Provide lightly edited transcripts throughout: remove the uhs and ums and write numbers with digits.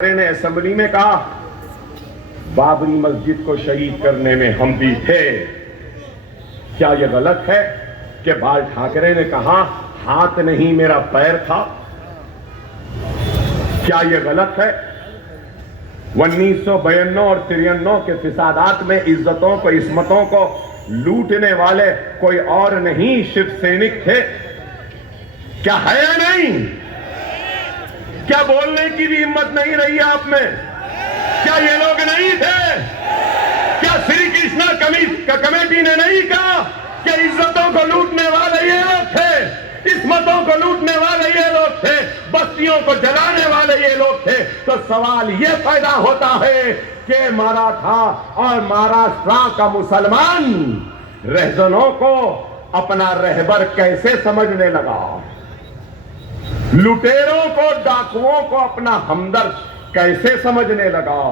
نے اسمبلی میں کہا بابری مسجد کو شہید کرنے میں ہم بھی تھے. کیا یہ غلط ہے کہ بال ٹھاکرے نے کہا ہاتھ نہیں میرا پیر تھا؟ کیا یہ غلط ہے؟ 1992 اور 93 کے فسادات میں عزتوں کو عصمتوں کو لوٹنے والے کوئی اور نہیں شیو سینک تھے؟ کیا ہے یا نہیں؟ کیا بولنے کی بھی ہمت نہیں رہی آپ میں؟ کیا یہ لوگ نہیں تھے؟ کیا سری کرشنا کمیٹی نے نہیں کہا کہ عزتوں کو لوٹنے والے یہ لوگ تھے، عصمتوں کو لوٹنے والے یہ لوگ تھے، بستیوں کو جلانے والے یہ لوگ تھے؟ تو سوال یہ پیدا ہوتا ہے کہ مراٹھا اور مہاراشٹرا کا مسلمان رہزنوں کو اپنا رہبر کیسے سمجھنے لگا؟ لٹیروں کو ڈاکوؤں کو اپنا ہمدرد کیسے سمجھنے لگا؟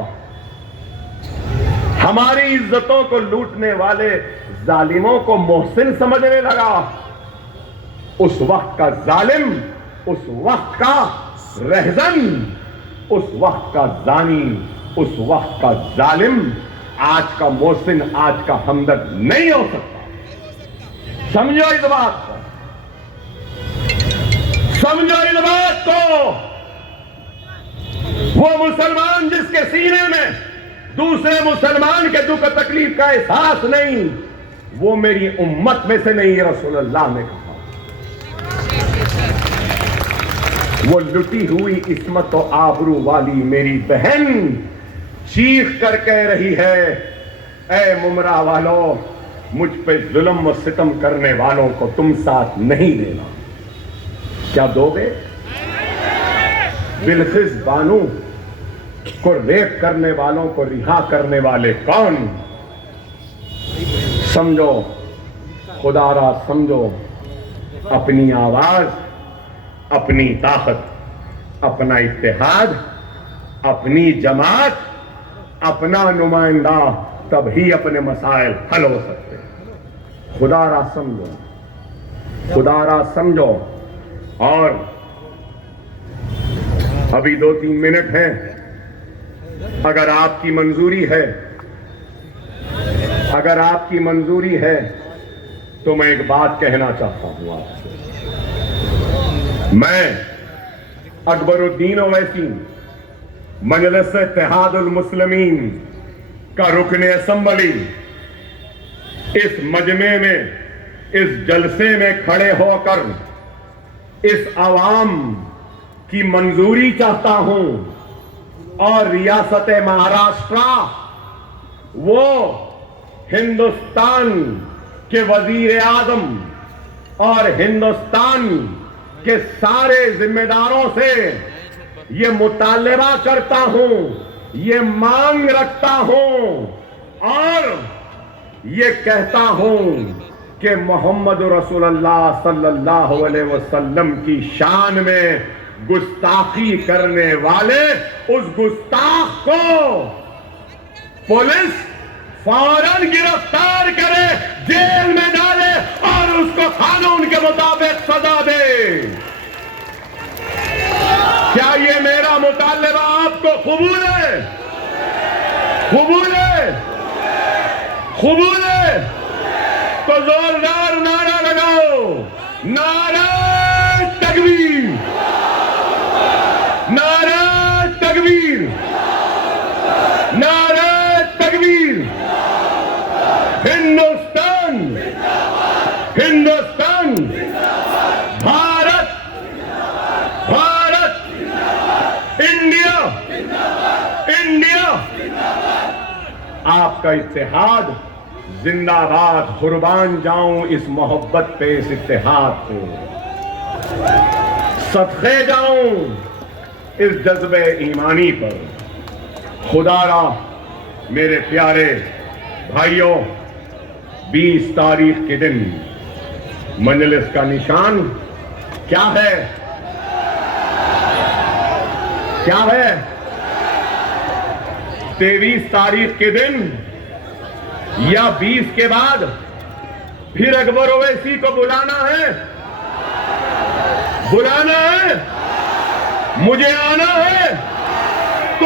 ہماری عزتوں کو لوٹنے والے ظالموں کو محسن سمجھنے لگا؟ اس وقت کا ظالم، اس وقت کا رہزن، اس وقت کا زانی، اس وقت کا ظالم آج کا محسن، آج کا ہمدرد نہیں ہو سکتا. سمجھو اس بات کو، سمجھو اس بات کو. وہ مسلمان جس کے سینے میں دوسرے مسلمان کے دکھ تکلیف کا احساس نہیں، وہ میری امت میں سے نہیں، رسول اللہ نے کہا. وہ لٹی ہوئی عصمت و آبرو والی میری بہن چیخ کر کہہ رہی ہے، اے ممرا والو، مجھ پہ ظلم و ستم کرنے والوں کو تم ساتھ نہیں دینا. کیا دو گے؟ بلخیس بانو کو ریپ کرنے والوں کو رہا کرنے والے کون؟ سمجھو، خدا را سمجھو. اپنی آواز، اپنی طاقت، اپنا اتحاد، اپنی جماعت، اپنا نمائندہ، تب ہی اپنے مسائل حل ہو سکتے. خدا را سمجھو، خدا را سمجھو. اور ابھی 2-3 منٹ ہیں، اگر آپ کی منظوری ہے، اگر آپ کی منظوری ہے تو میں ایک بات کہنا چاہتا ہوں آپ سے. میں اکبر الدین اویسی، مجلس اتحاد المسلمین کا رکن اسمبلی، اس مجمع میں، اس جلسے میں کھڑے ہو کر اس عوام کی منظوری چاہتا ہوں. اور ریاست مہاراشٹرا وہ ہندوستان کے وزیر اعظم اور ہندوستان کے سارے ذمہ داروں سے یہ مطالبہ کرتا ہوں، یہ مانگ رکھتا ہوں اور یہ کہتا ہوں کہ محمد رسول اللہ صلی اللہ علیہ وسلم کی شان میں گستاخی کرنے والے اس گستاخ کو پولیس فوراً گرفتار کرے، جیل میں ڈالے اور اس کو قانون کے مطابق سزا دے. کیا یہ میرا مطالبہ آپ کو قبول ہے؟ قبول ہے؟ قبول ہے؟ تو زوردار نعرہ لگاؤ، نعرہ تکبیر، نعرہ تکبیر، نعرہ تکبیر. Hindustan, Hindustan, Bharat, Bharat, India, India. آپ کا اتحاد زندہ باد. قربان جاؤں اس محبت پہ، اس اتحاد پہ. صدقے جاؤں اس جذبے ایمانی پر. خدا را میرے پیارے بھائیوں، 20 تاریخ کے دن مجلس کا نشان کیا ہے؟ کیا ہے؟ 23 تاریخ کے دن یا 20 کے بعد پھر اکبر اویسی کو بلانا ہے، بلانا ہے، مجھے آنا ہے. تو